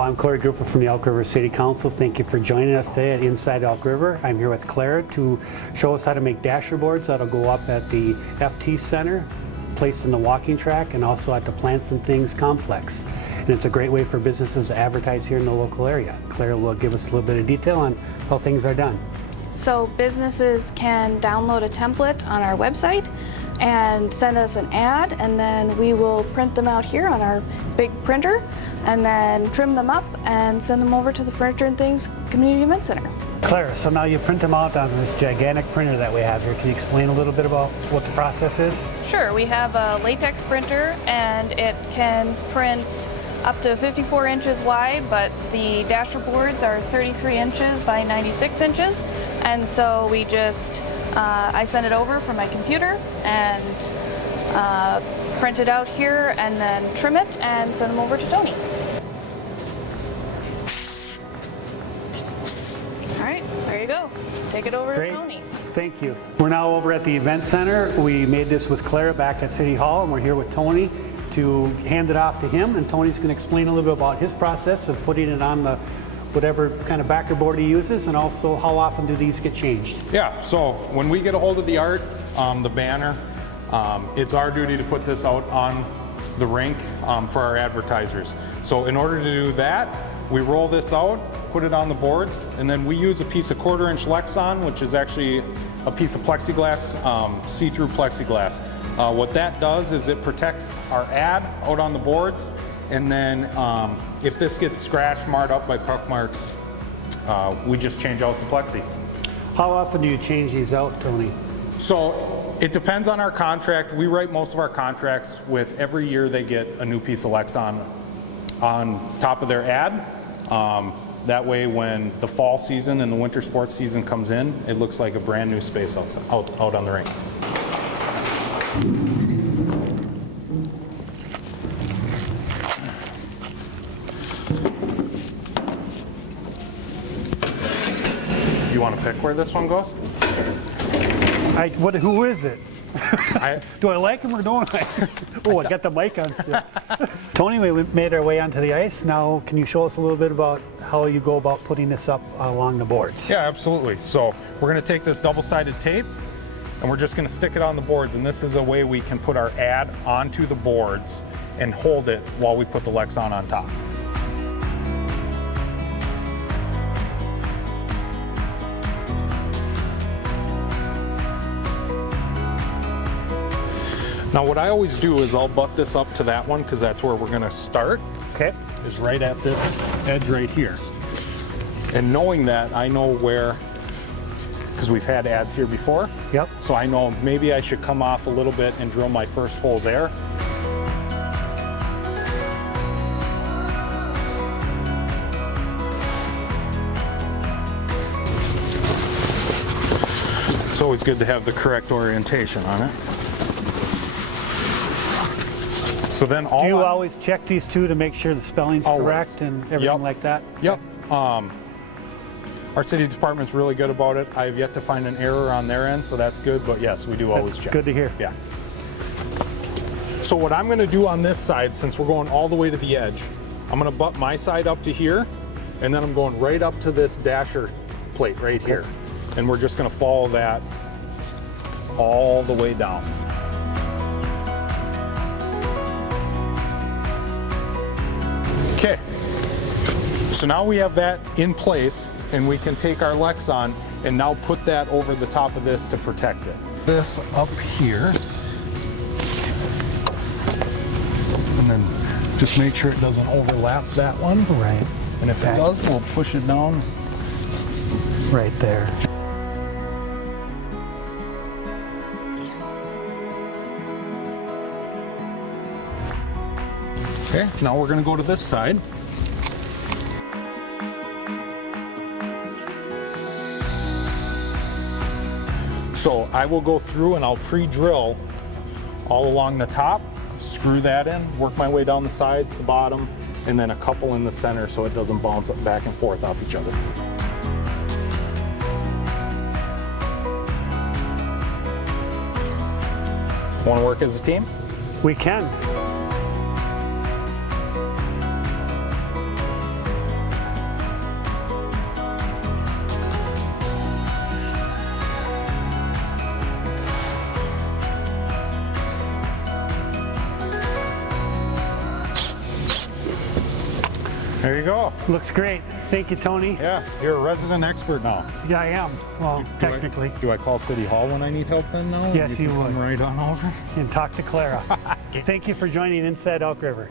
I'm Cory Grupa from the Elk River City Council. Thank you for joining us today at Inside Elk River. I'm here with Claire to show us how to make dasher boards that'll go up at the FT Center, placed in the walking track, and also at the Plants and Things complex. And it's a great way for businesses to advertise here in the local area. Claire will give us a little bit of detail on how things are done. So businesses can download a template on our website and send us an ad, and then we will print them out here on our big printer and then trim them up and send them over to the Furniture and Things Community Event Center. Claire, so now you print them out on this gigantic printer that we have here. Can you explain a little bit about what the process is? Sure, we have a latex printer and it can print up to 54 inches wide, but the dasher boards are 33 inches by 96 inches. And so we just, I send it over from my computer and print it out here and then trim it and send them over to Tony. All right, there you go. Take it over Great. to Tony. Thank you. We're now over at the event center. We made this with Claire back at City Hall, and we're here with Tony to hand it off to him. And Tony's going to explain a little bit about his process of putting it on the whatever kind of backer board he uses, and also how often do these get changed? Yeah, so when we get a hold of the art, the banner, it's our duty to put this out on the rink for our advertisers. So in order to do that, we roll this out, put it on the boards, and then we use a piece of 1/4-inch Lexan, which is actually a piece of plexiglass, see-through plexiglass. What that does is it protects our ad out on the boards, and then if this gets scratched, marred up by puck marks, we just change out the plexi. How often do you change these out, Tony? So it depends on our contract. We write most of our contracts with every year they get a new piece of Lexan on top of their ad. That way when the fall season and the winter sports season comes in, it looks like a brand new space out on the rink. You want to pick where this one goes? Who is it? Do I like him or don't I? Oh, I got the mic on still. Tony, we made our way onto the ice. Now, can you show us a little bit about how you go about putting this up along the boards? Yeah, absolutely. So we're going to take this double-sided tape and we're just going to stick it on the boards, and this is a way we can put our ad onto the boards and hold it while we put the Lexan on top. Now what I always do is I'll butt this up to that one because that's where we're going to start. Okay. Is right at this edge right here. And knowing that, I know where, because we've had ads here before. Yep. So I know maybe I should come off a little bit and drill my first hole there. It's always good to have the correct orientation on it. So then do you always check these two to make sure the spelling's correct and everything like that? Yep. Our city department's really good about it. I have yet to find an error on their end, so that's good, but yes, we do always check. Good to hear. Yeah. So what I'm going to do on this side, since we're going all the way to the edge, I'm going to butt my side up to here, and then I'm going right up to this dasher plate right here. And we're just going to follow that all the way down. Okay, so now we have that in place, and we can take our Lexan and now put that over the top of this to protect it. This up here, and then just make sure it doesn't overlap that one. Right. And if it does, we'll push it down. Right there. Okay, now we're going to go to this side. So I will go through and I'll pre-drill all along the top, screw that in, work my way down the sides, the bottom, and then a couple in the center so it doesn't bounce back and forth off each other. Want to work as a team? We can. There you go. Looks great. Thank you, Tony. Yeah, you're a resident expert now. Yeah, I am. Well, technically. Do I call City Hall when I need help then now? Yes, you can would. Come right on over. And talk to Clara. Thank you for joining Inside Elk River.